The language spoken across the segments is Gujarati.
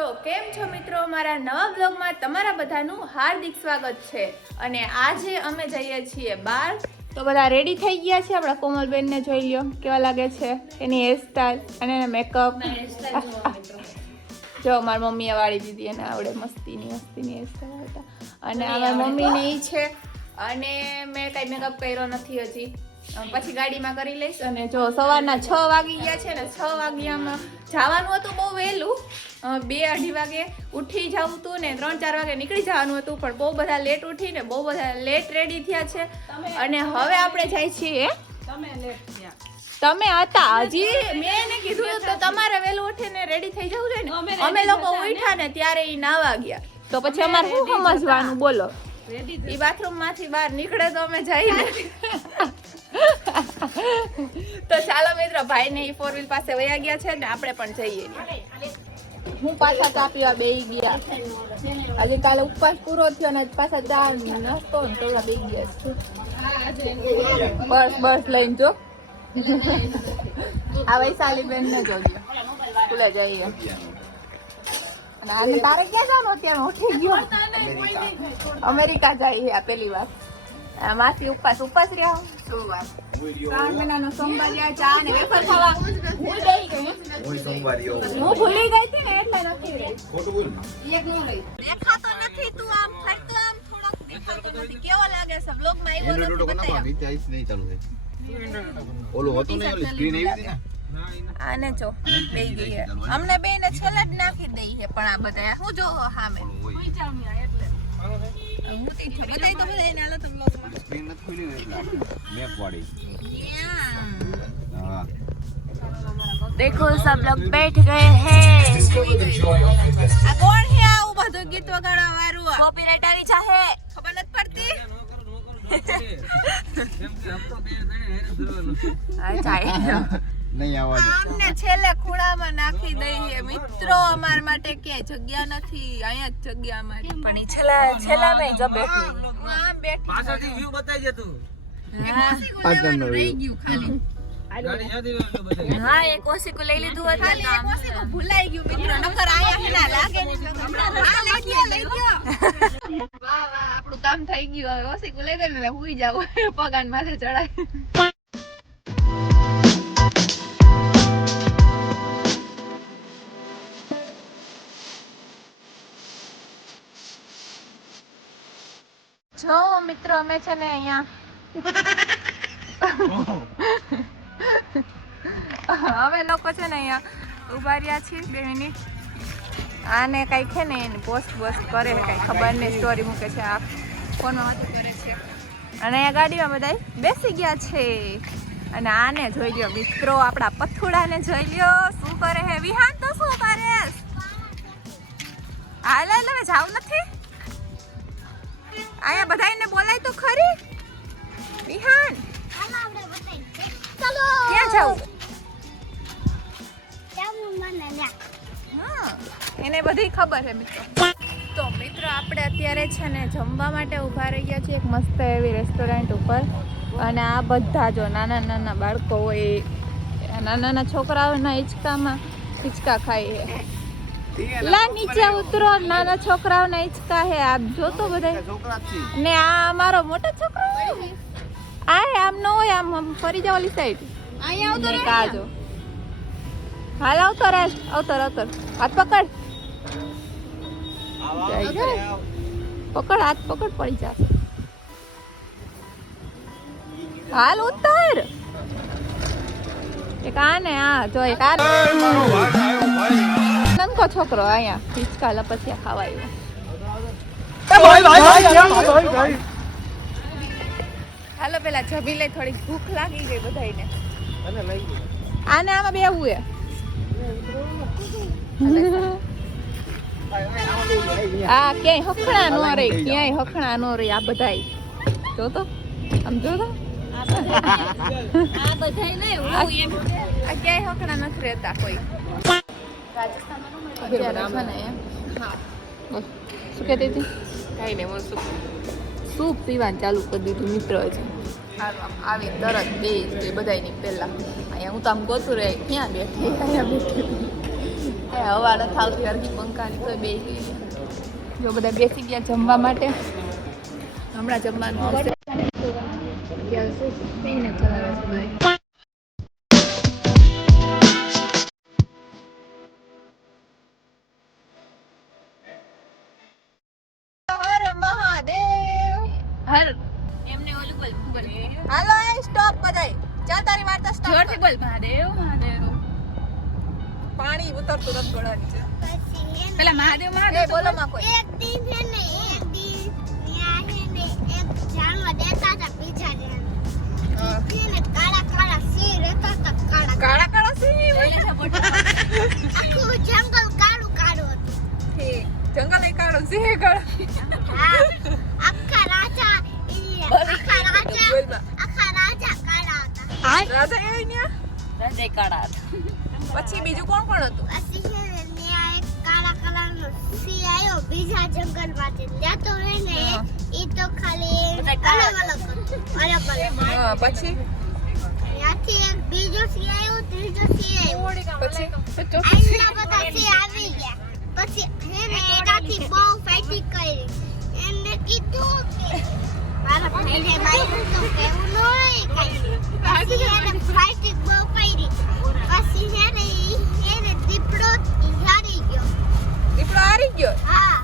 તો કેમ છો મિત્રો, મારા નવા બ્લોગમાં તમારા બધાનું હાર્દિક સ્વાગત છે. અને આજે અમે જઈએ છીએ બહાર. તો બધા રેડી થઈ ગયા છે. આપણા કોમલબેનને જોઈ લ્યો કેવા લાગે છે, એની હેરસ્ટાઈલ અને એના મેકઅપ. જો મારી મમ્મીએ વાળી દીધી, એને આવડે મસ્તીની હેરસ્ટાઈલ હતા. અને અમારી મમ્મીને ઈ છે. અને મેં કાંઈ મેકઅપ કર્યો નથી હજી, પછી ગાડીમાં કરી લઈશ. અને જો સવારના 6 વાગી ગયા છે ને, 6 વાગ્યામાં જવાનું હતું બહુ વહેલું, 2-2:30 વાગે ઉઠી જવું હતું ને 3-4 વાગે નીકળી જવાનું હતું, પણ બહુ બધા લેટ ઉઠીને બહુ બધા લેટ રેડી થયા છે. અને હવે આપણે જાય છીએ. તમે હતા હજી, મેં એને કીધું તો તમારે વહેલું ઉઠીને રેડી થઈ જવું જોઈએ ને. અમે લોકો ઉઠ્યા ને ત્યારે ઈ નાવા ગયા, તો પછી અમારે શું સમજવાનું બોલો? ઈ બાથરૂમ માંથી બહાર નીકળે તો અમે જઈએ. તો ચાલો મિત્રો, ભાઈ ને 4 વ્હીલ પાસે વયા ગયા છે ને, આપણે પણ જઈએ. હું પાછા ચા પીવા બેહી ગયા. આજે કાલે ઉપવાસ પૂરો થયો ને પાછા ચા નાસ્તો ને થોડા બેહી ગયા છે. બસ લઈને જો. આ વૈશાલી બેન ને જોજો, સ્કૂલે જઈએ. અને આને તારે ક્યાં જવાનું અત્યારે? ઉઠી ગયો, અમેરિકા જઈએ આ પેલી વાર. માસી ઉપવાસ રહ્યા. શું વાત? 3 મહિનાનો સોમવાર ચા ને વેફર ખાવા હું ભૂલી ગઈ હતી ને, એટલે નથી રહી. દેખાતો નથી તું, આમ ફરતો આમ થોડોક દેખાતો નથી. કેવો લાગે છે? બ્લોગમાં આવ્યો નથી બતાવ્યા. નહીં ચાલુ થાય ઓલું હતું ને, ઓલી સ્ક્રીન આવી હતી ને. આને જો બેઈ ગઈ છે. અમને બેને છેલ્લે જ નાખી દઈ છે. પણ આ બધા હું જો સામે હું તી છો બતાઈ તો બધા એને હાલો તો બ્લોગમાં સ્ક્રીન નથી ખુલી ને, એટલે મેપ વાળી. હા, देखो सब लोग बैठ गए हैं. આ કોણ છે આવું બધું ગીત વગાડવા વાળું? કોપીરાઈટ આવી ચાહે, ખબર નથી પડતી. નહીં આવવા દે. આમને છેલ્લે ખૂણામાં નાખી દઈએ મિત્રો. અમાર માટે ક્યાંય જગ્યા નથી, અહીંયા જ જગ્યા અમારી. પણ ઈ છેલ્લા મેં જ બેઠી. આમ બેઠી પાછળથી વ્યૂ બતાઈ દે તું. પાછળનો રહી ગયું ખાલી. ગાડી યાદી વાળો બતાઈ. હા, એક ઓસીકું લઈ લીધું હતું. ખાલી એક ઓસીકું ભૂલાઈ ગયું મિત્રો. નકર આયા હિના લાગે ને. હા, લઈ ગયો. વાહ આપણું કામ થઈ ગયું. હવે ઓસીકું લઈ દે ને એટલે હુઈ જાવ. પગાન માથે ચડાય. જો મિત્રો, અમે છે ને અહીંયા હવે લોકો છે ને અહીંયા ઉભા રહ્યા છીએ 2 મિનિટ. આને કઈ છે ને એની પોસ્ટ કરે છે, કઈ ખબર નહીં, સ્ટોરી મૂકે છે, આ ફોનમાં વાતો કરે છે. અને અહીંયા ગાડીમાં બધા બેસી ગયા છે. અને આને જોઈ લ્યો મિત્રો, આપણા પથુડાને જોઈ લ્યો શું કરે છે. વિહાન તો શું કરે? હાલ હવે જાવ નથી. આયા બધાને બોલાય તો ખરી. વિહાન ચલો, ક્યાં જાવ? હા, એને બધી ખબર છે મિત્રો. તો મિત્રો, આપણે અત્યારે છે ને જમવા માટે ઊભા રહી ગયા છીએ એક મસ્ત એવી રેસ્ટોરન્ટ ઉપર. અને આ બધા જો નાના બાળકો હોય, નાના છોકરાઓના હિંચકા ખાય છે. લા નીચે ઉતરો, નાના છોકરાઓના હિંચકા હે. આપ જો તો બધા. ને આ અમારો મોટો છોકરો આમ ન હોય, આમ ફરી જાવ ઓલી સાઈડ. અહીંયા આવતો રહે. કાજો હાલ આવતો હાથ પકડ. હાથ પકડ, પડી જશે. હાલ ઉતર. એક આને આ જો, એક આ નનકો છોકરો અહીંયા હિંચકા લપસિયા ખાવા આવ્યો. હાલો પેલા જમી લે, થોડીક ભૂખ લાગી ગઈ બધાને. આને આમાં બેવું હે. આ ક્યાંય હખણા નો રે, આ બધાય જો તો, આમ જો તો. આ બધાય નહીં, આ ક્યાંય હખણા નથી રહેતા કોઈ. શું કહેતી હતી? કઈ નહીં, સૂપ પીવાનું ચાલુ કરી દીધું મિત્રો. છે આવી તરત બે બધાની પહેલા અહીંયા હું તો આમ ગોતું રહે, ક્યાં બેઠી, અહીંયા બેઠી. હવા નથી આવતી હરખી પંખાની તો બે ગઈ છે. જો બધા બેસી ગયા જમવા માટે. હમણાં જમવાનું આવશે. પીને ચલાવે છે ભાઈ. હર મહાદેવ હર એમને ઓલું બોલ હાલો સ્ટોપ બધાય ચાલ તારી વાર્તા સ્ટોપ જોરથી બોલ મહાદેવ મહાદેવ પાણી ઉતરતું નથી ગળાની છે પેલા મહાદેવ મહાદેવ બોલો માં કોઈ એક દિન છે ને એક દિન ન્યા છે ને એક જાનવર દેતા હતા બીજા ને કાળા કાળા સિંહ રહેતા હતા કાળા કાળા સિંહ આખું જંગલ કાળું કાળું હતું ઠીક જંગલ એ કાળો સિંહ કાળો હા, આખા રાજા કાળા હતા રાજા એ ન્યા રાજા કાળા પછી બીજું કોણ કોણ હતું પછી છે ને ન્યા એક કાળા કલરનો સિંહ આવ્યો બીજા જંગલમાંથી ત્યાં તો હે ને ઈ તો ખાલી અલગ અલગ હતું અલગ હા પછી ત્યાંથી એક બીજો સિંહ આવ્યો ત્રીજો સિંહ આવ્યો પછી આટલા બધા સિંહ આવી ગયા પછી હે ને એનાથી બહુ ફાઇટિંગ કરી એમને કીધું કે મારા ભાઈને માર્યું તો કેવું ન હોય કઈ પછી એને ફાઇટિંગ બહુ કરી પછી હે ને દીપડો હારી ગયો દીપડો હારી ગયો હા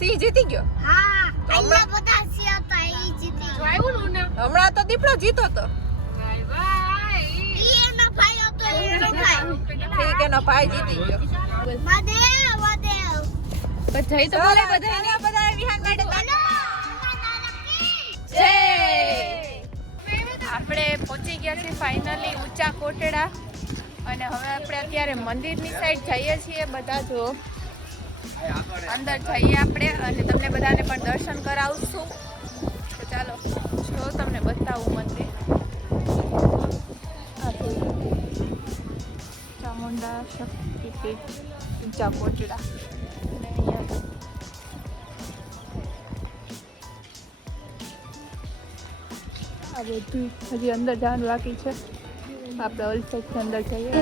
સિંહ જીતી ગયો હા આટલા બધા સિંહ હતા ઈ જીતી ગયો હમણાં તો દીપડો જીતો તો ઈ એનો ભાઈ હતો એનો ભાઈ ઠીક એનો ભાઈ જીતી ગયો મહાદેવ મહાદેવ બધા તો બોલે બધા વિહાન માટે જય આપણે પહોંચી ગયા છીએ ફાઇનલી ઊંચા કોટડા અને હવે આપણે અત્યારે મંદિરની સાઈડ જઈએ છીએ બધા જો અંદર જઈએ આપણે અને તમને બધાને પણ દર્શન કરાવશું તો ચાલો જો તમને બતાવું મંદિર ચામુંડા શક્તિપીઠ ઊંચા કોટડા અને અહીંયા આ બધું હજી અંદર જવાનું બાકી છે આપણે ઓલ સાઈડ અંદર જઈએ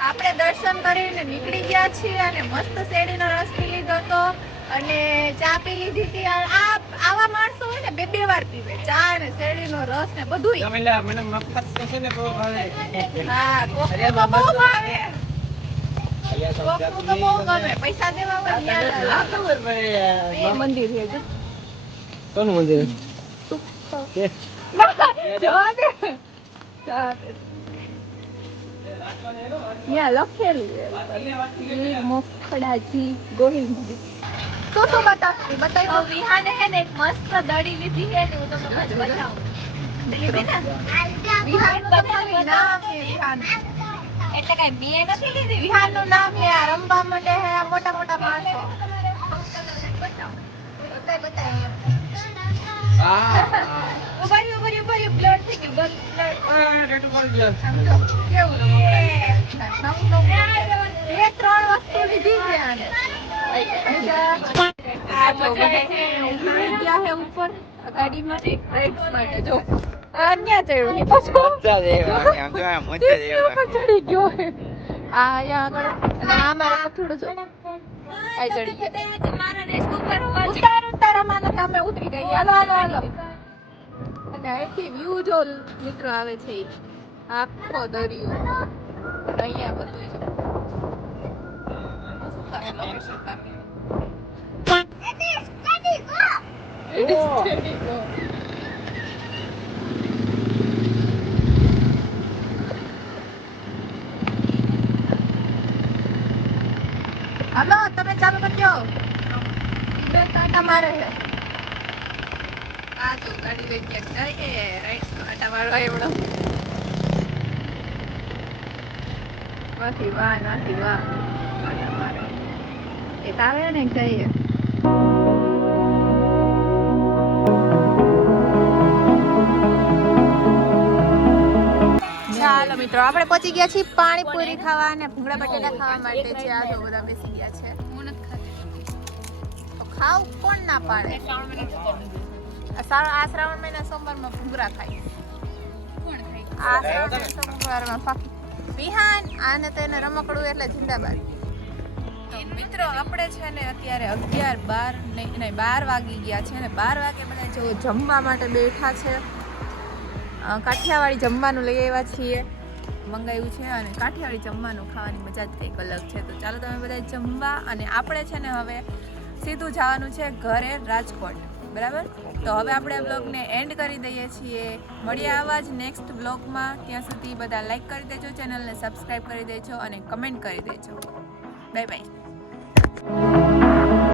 આપણે દર્શન કરીને નીકળી ગયા છીએ અને મસ્ત શેરડીનો રસ પી લીધો હતો અને ચા પી લીધી હતી આવા માણસો હોય ને બે વાર પીવે ચા અને શેરડીનો રસ ને બધું હા કોફી તો બહુ ભાવે કોફી તો બહુ ગમે પૈસા દેવા હોય એ મંદિર છે જો કોનું મંદિર જવા દે ત્યાં લખેલું છે મોખડાજી ગોહિલ મંદિર તો બતાવી વિહાને હે ને એક મસ્ત દડી લીધી છે ને હું તમને બતાવું વિહાન તમારું નામ છે વિહાન એટલે કઈ મેં નથી લીધી વિહાન નું નામ છે આ રમવા માટે હે આ મોટા મોટા માણસો બતાય ઉભરી બ્લડ થઈ ગયું કેવું એ 3 વસ્તુ લીધી છે આને આ જો ગયા હે ઉપર ગાડીમાં બ્રેક્સ માટે જો અન્ય ચડ્યું ચડી ગયો હે આ અહીંયા આગળ અને આ મારા થોડું જો આ ચડી ગયા ઉતાર માનો તમે ઉતરી ગઈ હાલો અને અહીંથી વ્યૂ જો મિત્રો આવે છે આખો દરિયો અહીંયા બધું હાલો તમે ચાલુ કરજો બે કાંટા મારે છે આ જો ગાડી લઈ ગયા જાય રાઈટ કાંટા મારવા એવડો વાથી વાહ કાંટા મારે એક આવે ને એક જઈએ હાલો મિત્રો આપણે પહોંચી ગયા છીએ પાણીપુરી ખાવા અને ભૂંગળા બટેટા ખાવા માટે છે. આ તો બધા બેસી ગયા છે. હું નથી ખાતી. તો ખાવ કોણ ના પાડે? આ શ્રાવણ મહિના સોમવારમાં ભૂંગળા ખાય. કોણ ખાય? આ શ્રાવણ સોમવારમાં ફાકી વિહાન આને તો એને રમકડું એટલે જિંદાબાદ. તો મિત્રો આપણે છે ને અત્યારે 12 વાગી ગયા છે ને 12 વાગે બધા જો જમવા માટે બેઠા છે. કાઠિયાવાડી જમવાનું લઈ આવ્યા છીએ, મંગાવ્યું છે અને કાઠિયાવાડી જમવાનું ખાવાની મજા જ કંઈક અલગ છે. તો ચાલો તમે બધા જમવા. અને આપણે છે ને હવે સીધું જવાનું છે ઘરે રાજકોટ, બરાબર? તો હવે આપણે બ્લોગને એન્ડ કરી દઈએ છીએ. મળીએ આવા જ નેક્સ્ટ બ્લોગમાં. ત્યાં સુધી બધા લાઈક કરી દેજો, ચેનલને સબસ્ક્રાઈબ કરી દેજો અને કમેન્ટ કરી દેજો. Bye bye.